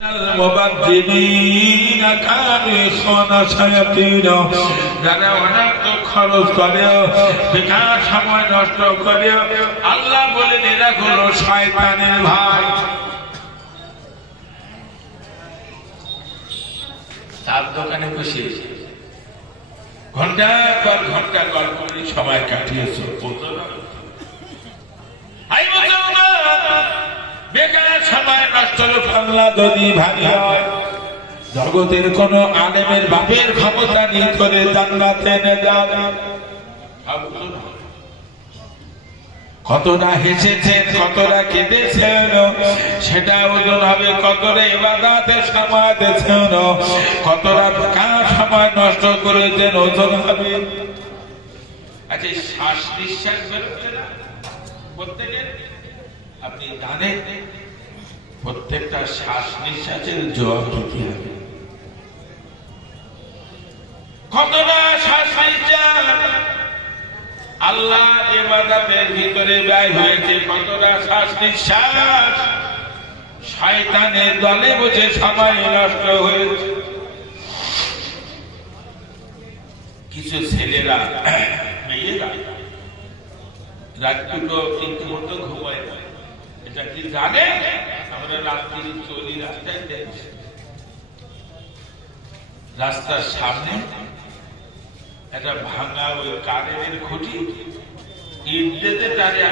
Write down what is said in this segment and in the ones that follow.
المبذرين كانوا إخوان الشياطين যারা অনর্থ খরচ করে বেকার সময় নষ্ট করে আল্লাহ বলেন এরা হলো শয়তানের ভাই। তার দোকানে বসে ঘন্টার পর ঘন্টা গল্প করে সময় কাটিয়েছে। বেকার সময় নষ্ট পাল্লা যদি ভারী হয়, জগতের কোন আলেমের বাপের ক্ষমতা নিয়ে করে জান্নাতে এনে যাবে। কতটা হেসেছেন, কতটা কেঁদেছেন সেটা ওজন হবে। কতটা ইবাদতে সময় দিয়েছেন, কতটা বেকার সময় নষ্ট করেছেন ওজন হবে। আচ্ছা, শ্বাস নিঃশ্বাস বেরোচ্ছে না প্রত্যেকের, আপনি জানেন প্রত্যেকটা শ্বাস নিঃশ্বাসের জবাব দিতে হবে। কতটা শ্বাস নিঃশ্বাস আল্লাহ ইবাদতের ভিতরে ব্যয় হয়েছে, কতটা শ্বাস নিঃশ্বাস শয়তানের দলে বসে সময় নষ্ট হয়েছে। কিছু ছেলেরা মেয়েরা রাত দুটো তিনটে মতো ঘুমায় না, এটা কি জানে? আমরা রাত্রি চলি রাস্তায় দেখছি, রাস্তার সামনে একটা ভাঙা ওই কারেন্টের খুঁটি ইট দিতে তারে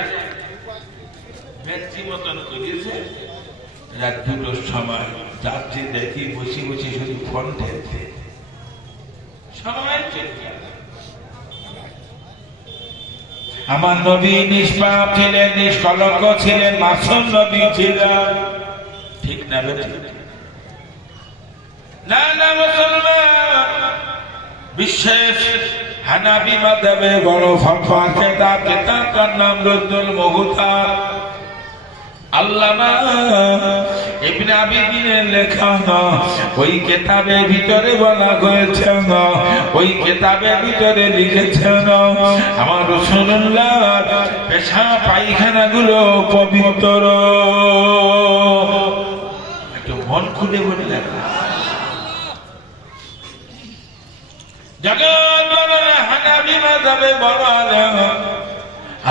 ব্যক্তি মতন করিয়েছে। রাত দুটোর সময় যাত্রী দেখি বসে বসে শুধু ফোন ঠেলছে, সময় চলছে। আমার নবী নিষ্পাপ ছিলেন, নিষ্কলঙ্ক ছিলেন, মাসুম নবী ছিলেন, ঠিক না বেঠিক? না না মুসলমান, বিশেষ হানাফি মাযহাবে বড় ফতোয়া কিতাব, কিতাবটার নাম রদ্দুল মুখতার। আল্লামা ইবনে আবিদিনের লেখা ওই কিতাবের ভিতরে বলা হয়েছে, ওই কিতাবের ভিতরে লিখেছেন আমার রাসূলুল্লাহর পেশাব পায়খানাগুলো পবিত্র। একটু মন খুলে বললেন, জগৎ বড় হানাফি মাযহাবে বলেন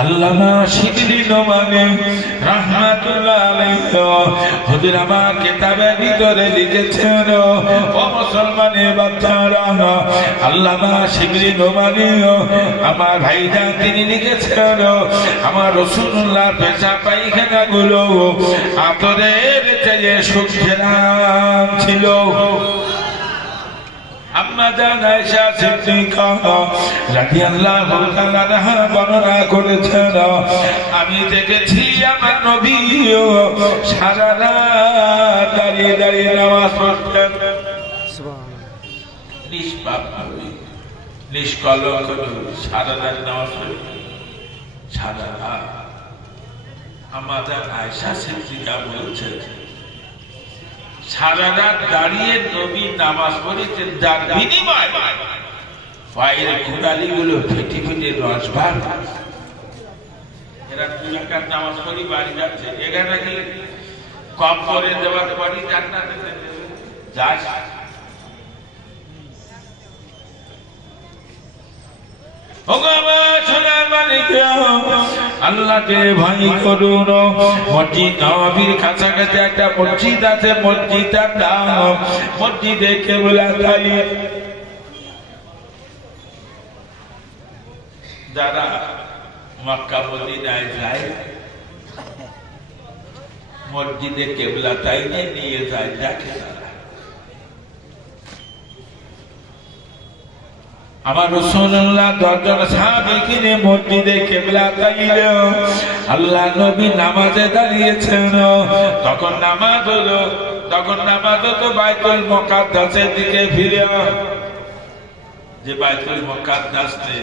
আল্লামা শিবলি নোমানি রাহমাতুল্লাহ আলাইহি হুজুর আমার কিতাবের ভিতরে লিখেছেন, ও মুসলমানের বাচ্চারা, আল্লামা শিবলি নোমানি আমার ভাইজান তিনি লিখেছেন আমার রাসূলুল্লাহর পেশাব পায়খানাগুলো আতরের চেয়ে সুঘ্রাণ ছিল। আম্মা জান আয়েশা সিদ্দিকা রাদিয়াল্লাহু তাআলা আনহা বর্ণনা করেছেন, আমি দেখেছি আমার নবী সারা রাত দাঁড়িয়ে দাঁড়িয়ে নামাজ পড়তেন। নিষ্পাপ নিষ্কলঙ্ক সারা রাত নামাজ পড়তেন, সারা রাত। আম্মা জান আয়েশা সিদ্দিকা বলছেন সারা রাত দাঁড়িয়ে নবী নামাজ পড়েছেন, যার বিনিময় পায়ের গোড়ালি গুলো ফেটে ফেটে রস বার। এরা 2 রাকাত নামাজ পড়ি বাড়ি যাচ্ছে, এখানে নাকি কম করে দেওয়ার পরই জান্নাতে যাস। আল্লাহকে ভয় করুন। মসজিদ নববীর কাছাকাছি একটা মসজিদ আছে, মসজিদটার নাম মসজিদে কিবলাতাইন। যারা মক্কা মদিনায় যায় মসজিদে কিবলাতাইনে নিয়ে যায়, দেখে আমার রাসূলুল্লাহ 10 জন সাহাবীকে নিয়ে মসজিদে কিবলাতাইন আল্লাহ নবী নামাজে দাঁড়িয়েছেন। তখন নামাজ হতো বাইতুল মুকাদ্দাসের দিকে ফিরে। যে বাইতুল মুকাদ্দাসে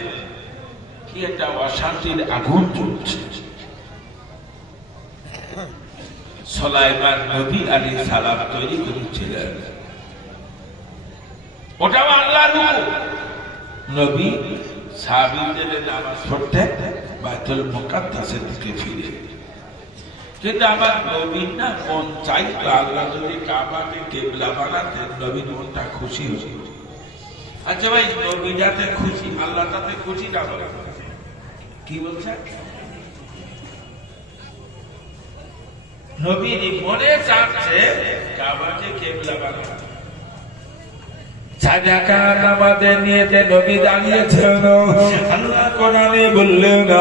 কি একটা অশান্তির আগুন জ্বলছে। সুলাইমান নবী আলাইহিস সালাম তৈরি করেছিলেন, ওটাও আল্লাহর হুকুম। নবী সাহাবীদের নামাজ পড়তে বাইতুল মুকাদ্দাসের দিকে ফিরে কিন্তু আমার নবীর না মন চাইতো আল্লাহ যদি কাবাকে কেবলা বানাতেন, নবীর মনটা খুশি হতো। আচ্ছা ভাই, নবী যাতে খুশি, আল্লাহ তাতে খুশি না হবে? কি বলছে? নবীর মনে চাচ্ছে কাবাকে কেবলা বানাতে। সাজাকাত আমাদের নিয়েতে নবী দাঁড়িয়েছেন। আল্লাহ কোরআনে বললেন,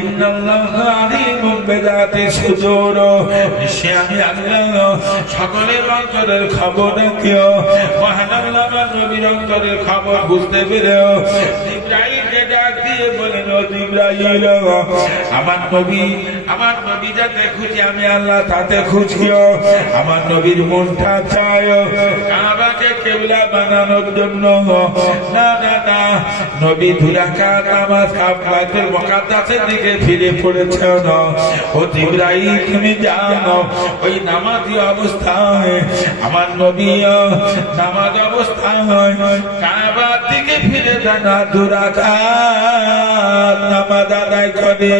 ইন্নাল্লাহা আলিমুম বিযাতি সুদূর, নিশ্চয় আমি আল্লাহ সকলের অন্তরের খবর রাখি। মহান আল্লাহ নবীর অন্তরের খবর বুঝতে পেরে জিবরাইলকে ডাক দিয়ে বলেন, ও জিবরাইল, আমার নবী যাতে খুশি, আমি আল্লাহ তাতে খুশি। আমার নবীর মনটা চায় কাবাকে কেবলা বানানোর জন্য। না না না, নবী দুই রাকাত নামাজ বাইতুল মুকাদ্দাসের দিকে ফিরে পড়েছে। ও জিবরাইল, তুমি জানো ওই নামাজি অবস্থায় আমার নবী নামাজ অবস্থায় কাবার দিকে ফিরে জানা দুই রাকাত নামাজ আদায় করে।